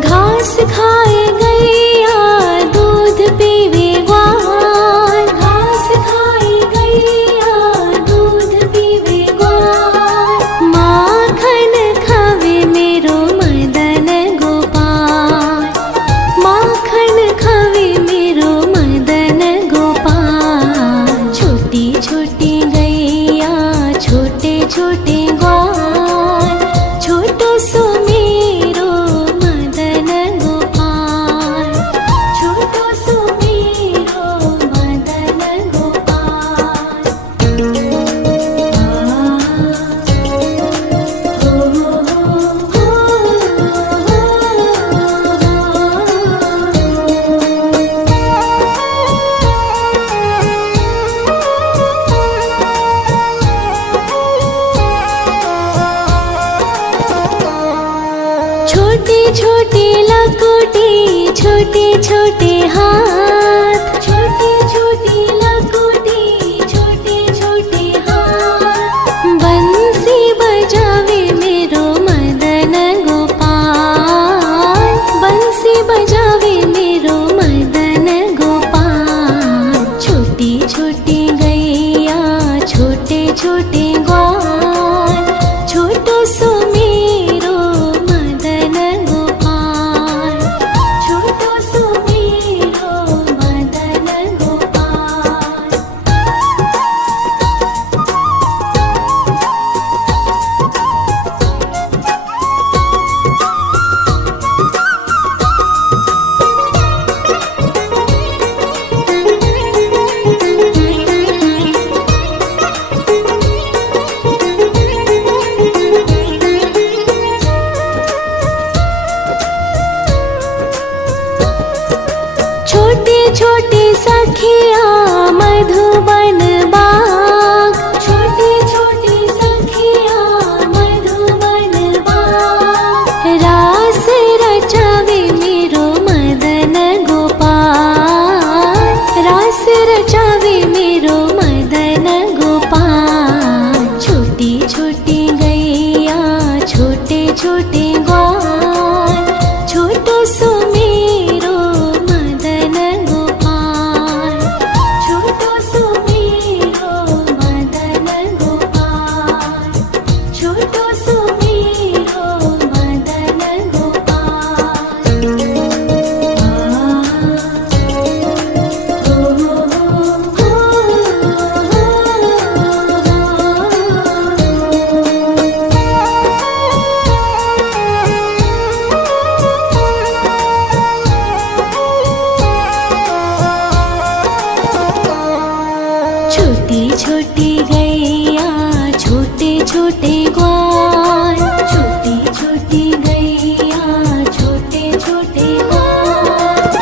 घास खाए गैया दूध पीवे ग्वाल, घास खाए गैया दूध पीवे ग्वाल। माखन खावे मेरो मदन गोपाल, माखन खावे मेरो मदन गोपाल। छोटी छोटी गैया छोटे छोटे ग्वाल, छोटो सो मेरो मदन गोपाल, छोटो सो मेरो मदन गोपाल। छोटी छोटी लकुटी छोटे छोटे हाथ, छोटी छोटी लकुटी छोटे छोटे हाथ। बंसी बजावे मेरो मदन गोपाल, बंसी बजावे मेरो मदन गोपाल। छोटी छोटी गैया छोटे छोटे ग्वाल, छोटो सो मेरो मदन गोपाल, छोटो सो मेरो मदन गोपाल। छोटी छोटी सखिया मधुबन बाग, छोटी छोटी सखिया मधुबन बाग। रास रचावे मेरो मदन गोपाल, रास रचावे मेरो मदन गोपाल। छोटी छोटी गैया छोटे छोटे ग्वाल, छोटो सो मेरो मदन गोपाल, छोटो सो मेरो मदन गोपाल, छोटो सो मेरो मदन गोपाल। छोटी छोटी गैया छोटे छोटे ग्वाल, छोटी छोटी गैया छोटे छोटे ग्वाल।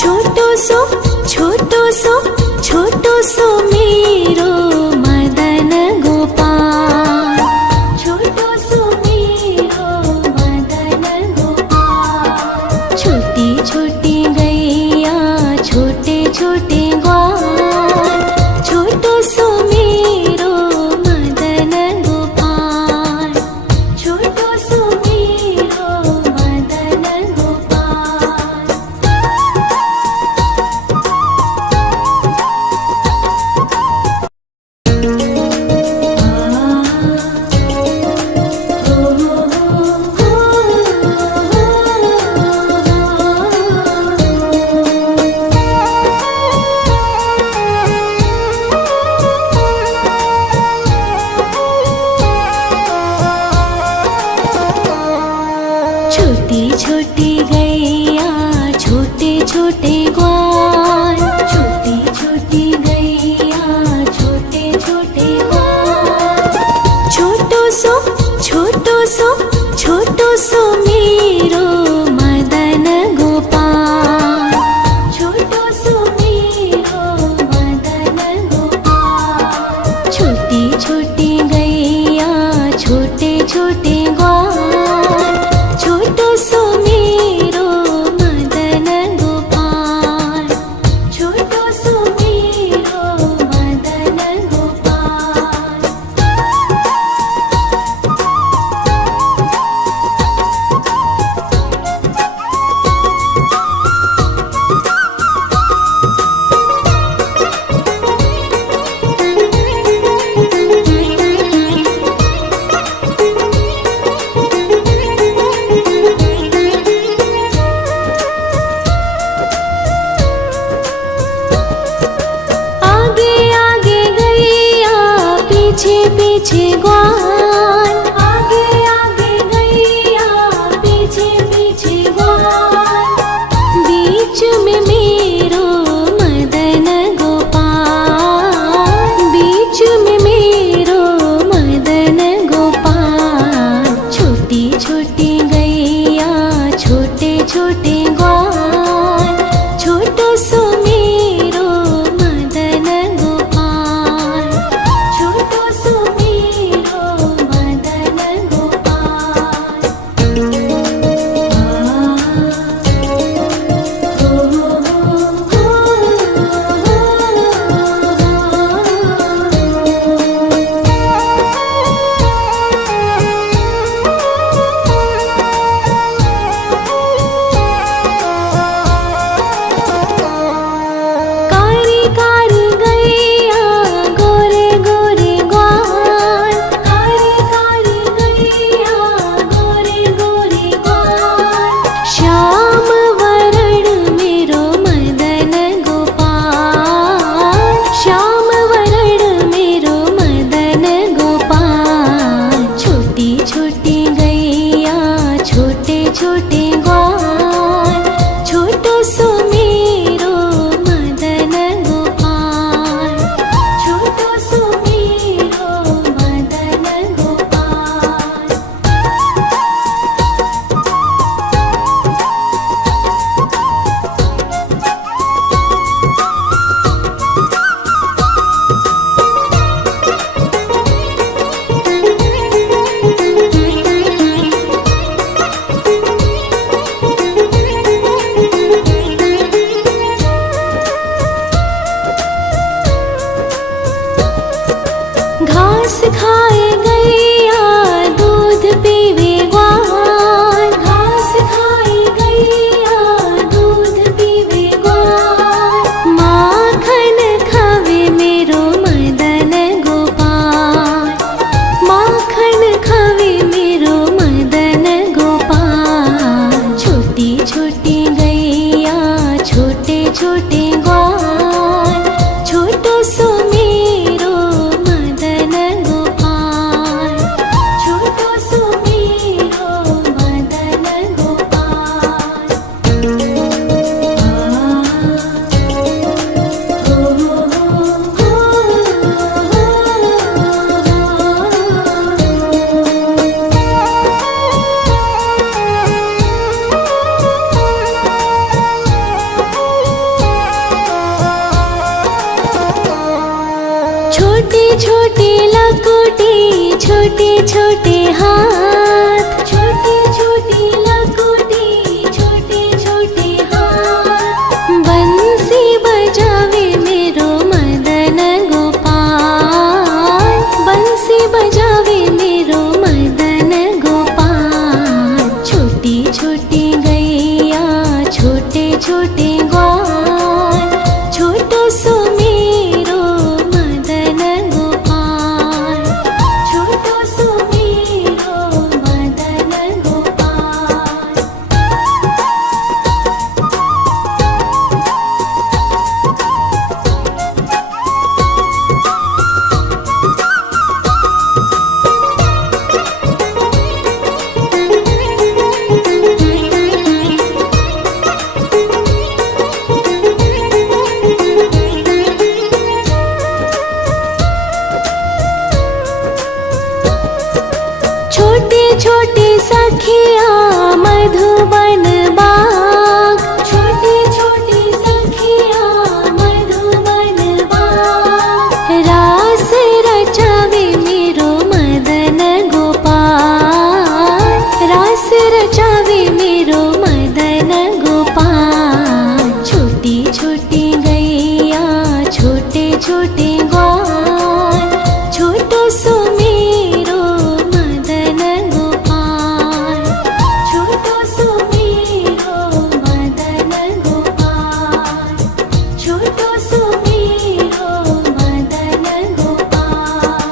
छोटो सो छोटो सो छोटो सो मेरो मदन गोपाल, छोटो सो मेरो मदन गोपाल। छोटी छोटी गैया छोटे छोटे ग्वाल, छोटो सो मेरो मदन गोपाल, छोटो सो मेरो मदन गोपाल। छोटी छोटी गैया छोटे छोटे ग्वाल, छोटी छोटी गैया छोटे छोटे ग्वाल। छोटो सो छोटो सो छोटो सो मेरो मदन गोपाल, छोटो सो मेरो मदन गोपाल। छोटी छोटी गैया छोटे छोटे ग्वाल, छोटो सो मेरो पीछे ग्वाल, आगे आगे गैया पीछे पीछे ग्वाल, बीच में मेरो मदन गोपाल, बीच में मेरो मदन गोपाल। छोटी छोटी गैया छोटे छोटे ग्वाल, छोटो सो मेरो मदन गोपाल, छोटो सो मेरो मदन गोपाल। कारी कारी गैया गोरे गोरे ग्वाल, कारी कारी गैया गोरे गोरे ग्वाल, श्याम वरण मेरो मदन गोपाल, श्याम वरण मेरो मदन गोपाल। छोटी छोटी गैया छोटे छोटे ग्वाल, छोटो सो मेरो मदन गोपाल, छोटो सो मेरो मदन गोपाल। घास खाए गैया दूध पीवे ग्वाल, घास खाए गैया दूध पीवे ग्वाल, माखन खावे मेरो मदन गोपाल, माखन खावे मेरो मदन गोपाल। छोटी छोटी गैया छोटे छोटे ग्वाल, छोटो सो मेरो मदन गोपाल, छोटो सो मेरो मदन गोपाल। छोटी छोटी लकुटी छोटे छोटे हाथ, छोटी छोटी लकुटी छोटे छोटे हाथ, बंसी बजावे मेरो मदन गोपाल, बंसी बजावे मेरो मदन गोपाल। छोटी छोटी गैया छोटे छोटे ग्वाल, छोटो सो मेरो मदन गोपाल, छोटो सो मेरो मदन गोपाल। छोटे छोटे सखिया मधुबन बाग, छोटे छोटे सखिया मधुबन बाग, रास रचावे मेरो मदन गोपाल, रास रचावे मेरो मदन गोपाल। छोटी छोटी गैया छोटे छोटे ग्वाल, छोटो सो मेरो मदन गोपाल, छोटो सो मेरो मदन गोपाल, छोटो सो मेरो मदन गोपाल।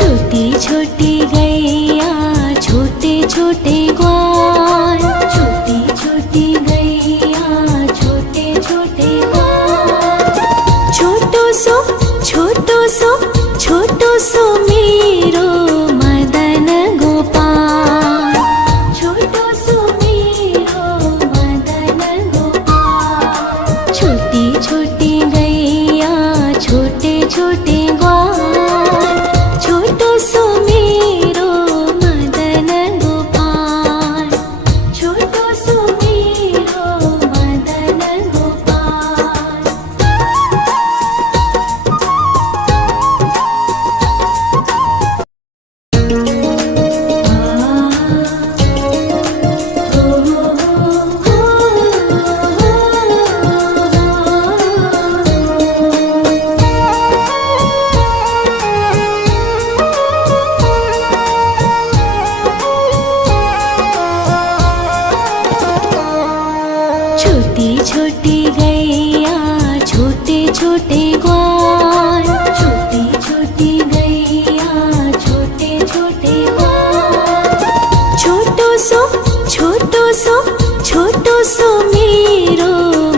छोटी छोटी गैया छोटे छोटे ग्वाल, छोटी छोटी गैया छोटे छोटे ग्वाल। छोटो सो मेरो मदन गोपाल, छोटो सो मेरो मदन गोपाल। छोटी छोटी गैया छोटे छोटे ग्वाल, छोटो सो मेरो मदन गोपाल, छोटो सो मेरो मदन गोपाल। छोटी छोटी गैया छोटे छोटे ग्वाल, छोटी छोटी गैया छोटे छोटे ग्वाल। छोटो सो मेरो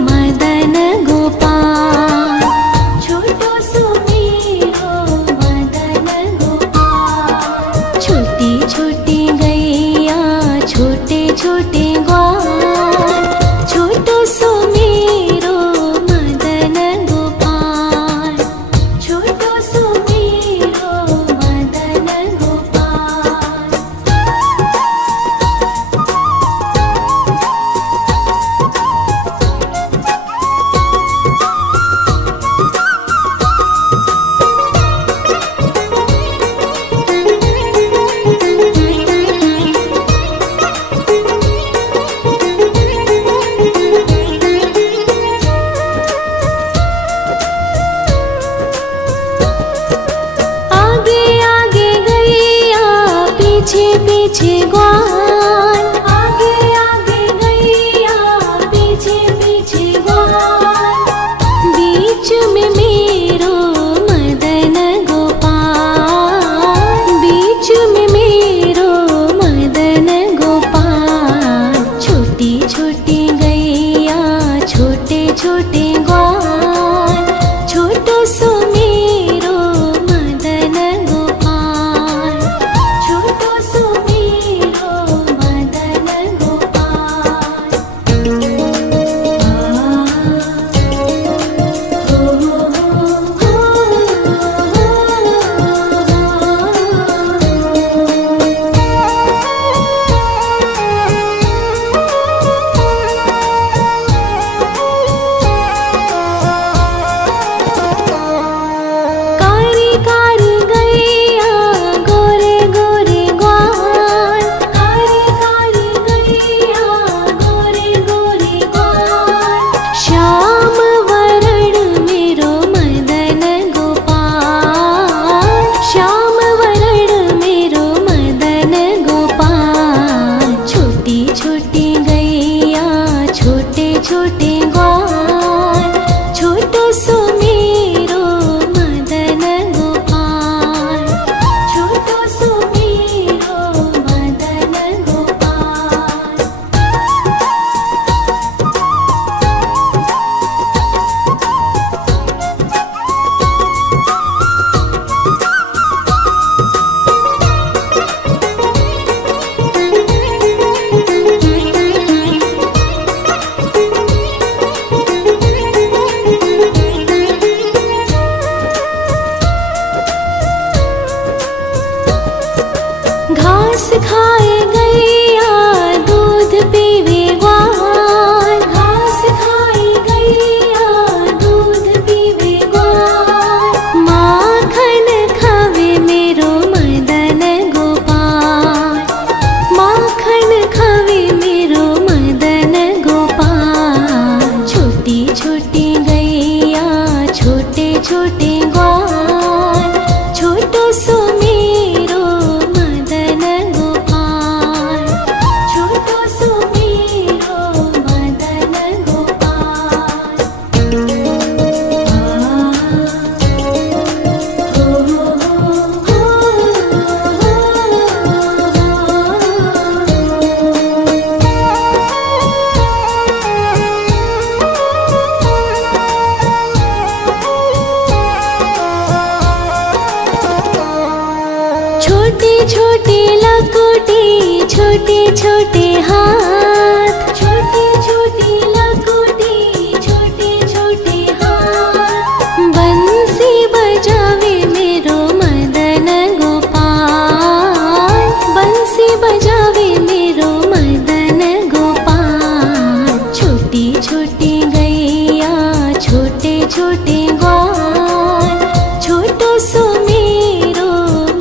मदन गोपाल, छोटो सो मेरो मदन गोपाल। छोटी छोटी गैया छोटे छोटे ग्वाल, छोटो सो मेरो मदन गोपाल, छोटो सो मेरो मदन गोपाल। आगे आगे गैया पीछे पीछे ग्वाल, आगे आगे गैया पीछे पीछे ग्वाल। बीच में मेरो मदन गोपाल, बीच में मेरो मदन गोपाल। छोटी छोटी गैया छोटे छोटे ग्वाल, छोटो सो मेरो मदन गोपाल, छोटो सो मेरो मदन गोपाल। कारी कारी गैया गोरे गोरे ग्वाल, कारी कारी गैया गोरे गोरे ग्वाल। श्याम वरण मेरो मदन गोपाल, श्याम वरण मेरो मदन गोपाल। छोटी छोटी गैया छोटे छोटे ग्वाल, छोटो सो मेरो मदन गोपाल, छोटो सो मेरो मदन गोपाल। घास खाए गैया दूध पीवे ग्वाल, घास खाए गैया दूध पीवे ग्वाल। माखन खावे मेरो मदन गोपाल, माखन खावे मेरो मदन गोपाल। छोटी छोटी गैया छोटे छोटे ग्वाल, छोटो सो मेरो मदन गोपाल। छोटे छोटे लकुटी छोटे छोटे हाथ, छोटे छोटे लकुटी छोटे छोटे हाथ। बंसी बजावे मेरो मदन गोपाल, बंसी बजावे मेरो मदन गोपाल। छोटी छोटी गैया छोटे छोटे ग्वाल, छोटो सो मेरो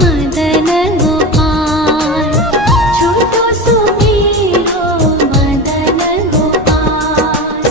मदन गोपाल, छोटो सो मेरो मदन गोपाल।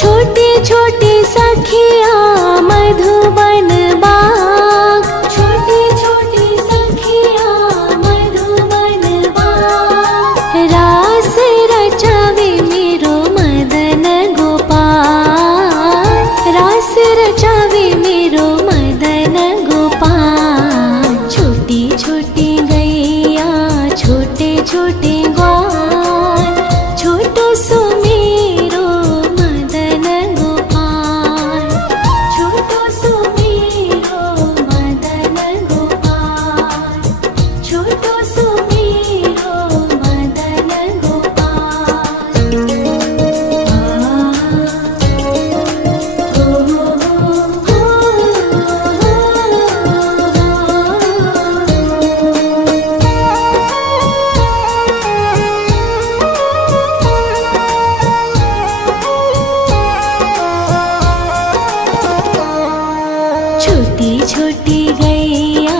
छोटे छोटे सखिया मधुबन बाग, छोटे छोटे सखिया मधुबन बाग। रास रचावे मेरो मदन गोपाल, रास रचावे मेरो मदन गोपाल। छोटी छोटी गैया छोटे छोटे ग्वाल, छोटो सो मेरो मदन गोपाल, छोटो सो मेरो मदन गोपाल, छोटो सो मेरो मदन गोपाल। छोटी छोटी गैया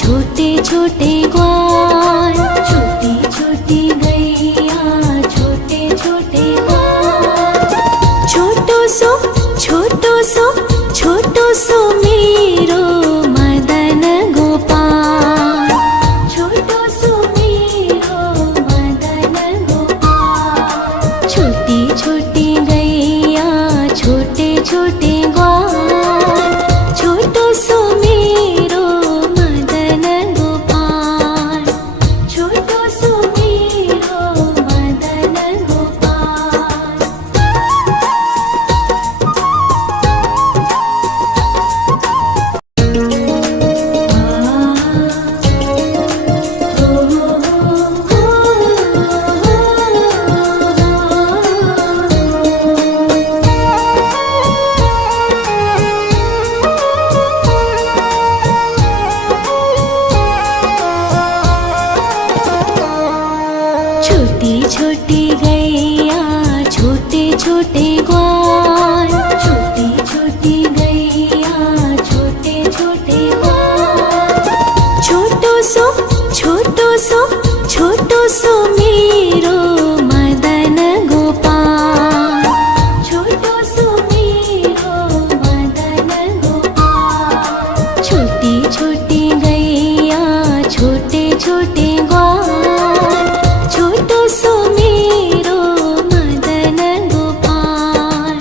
छोटे छोटे ग्वाल, छोटी छोटी गैया छोटे छोटे ग्वाल। छोटो सो छोटो सो मेरो मदन गोपाल, छोटो सो मेरो मदन गोपाल। छोटी छोटी गैया छोटे छोटे ग्वाल, छोटो सो मेरो मदन गोपाल, छोटो सो मेरो मदन गोपाल। छोटी छोटी गैया छोटे छोटे ग्वाल, छोटी छोटी गैया छोटे छोटे ग्वाल। छोटो सो मेरो मदन गोपाल, छोटो सो मेरो मदन गोपाल। छोटी छोटी गैया छोटे छोटे ग्वाल, छोटो सो मेरो मदन गोपाल,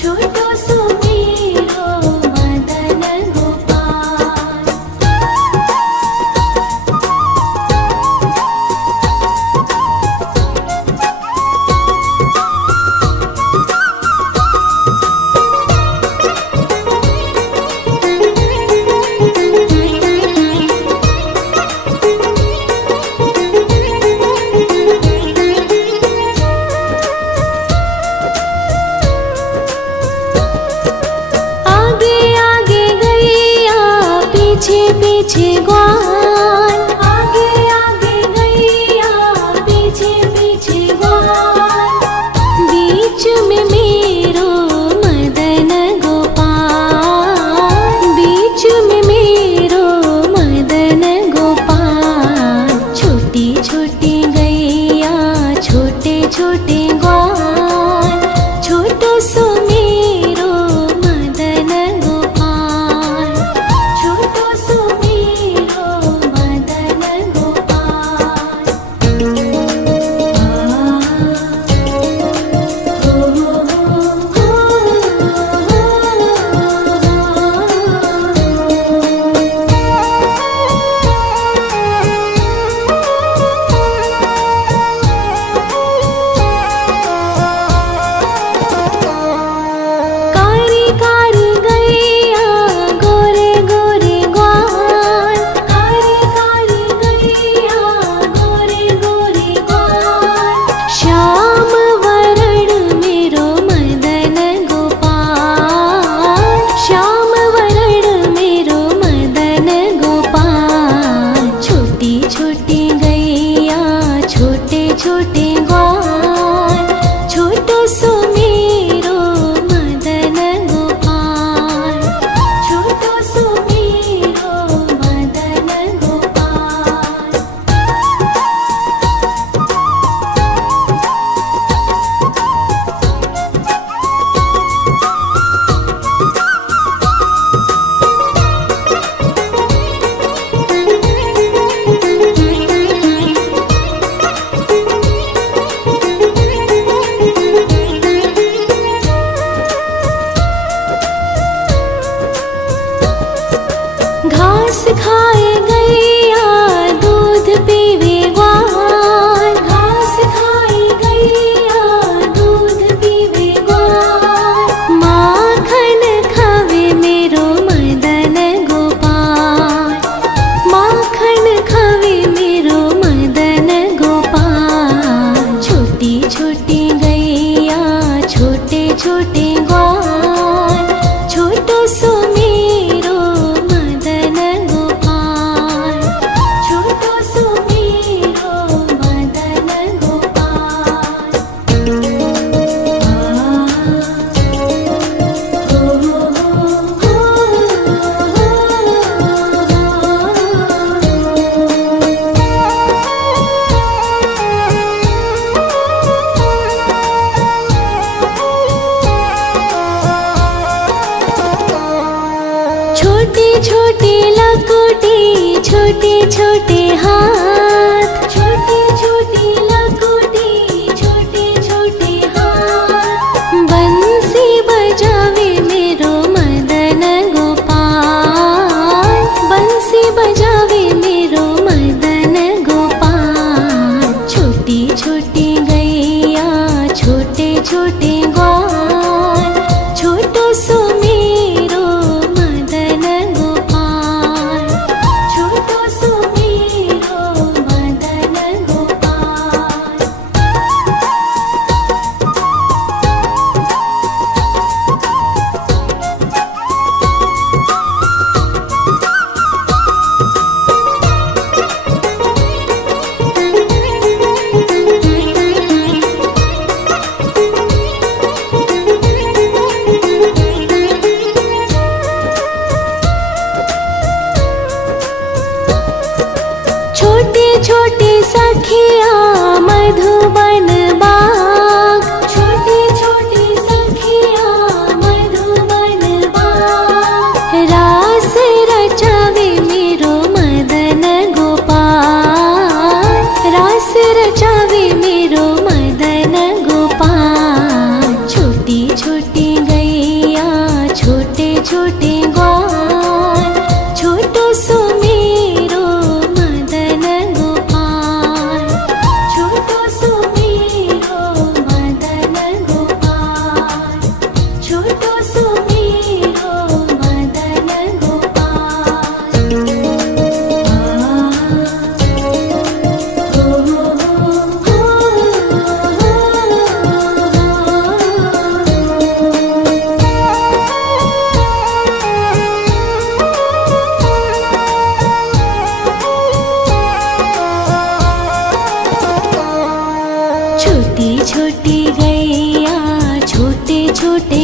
छोटो सो मेरो मदन गोपाल। पीछे पीछे ग्वाल, आगे आगे गैया पीछे पीछे ग्वाल। बीच में मेरो मदन गोपाल, बीच में मेरो मदन गोपाल। छोटी छोटी गैया छोटे छोटे ग्वाल, छोटो सो मेरो मदन गोपाल, छोटो सो मेरो मदन गोपाल। छोटे ग्वाल, छोटो सो मेरो मदन गोपाल, छोटो सो मेरो मदन गोपाल। घास खाए गैया दूध पीवे ग्वाल, घास खाए गैया दूध पीवे ग्वाल, माखन खावे मेरो मदन गोपाल, माखन खावे मेरो मदन गोपाल। छोटी छोटी गैया छोटे छोटे ग्वाल, छोटो सो मेरो मदन गोपाल, छोटो सो मेरो मदन गोपाल। छोटी छोटी लकुटी छोटे छोटे हाथ, छोटी छोटी लकुटी छोटे छोटे हाथ, बंसी बजावे मेरो मदन गोपाल, बंसी बजावे मेरो मदन गोपाल। छोटी छोटी गैया छोटे छोटे ग्वाल, छोटो सो मेरो मदन गोपाल, छोटो सो मेरो मदन गोपाल। छोटे छोटे सखिया मधुबन बाग, छोटे छोटे सखिया मधुबन बाग, रास रचावे मेरो मदन गोपाल, रास रचावे मेरो मदन गोपाल। छोटी छोटी गैया छोटे छोटे ग्वाल, छोटो सो मेरो मदन गोपाल, छोटो सो मेरो मदन गोपाल, छोटो सो मेरो मदन गोपाल। छोटी छोटी गैया छोटे छोटे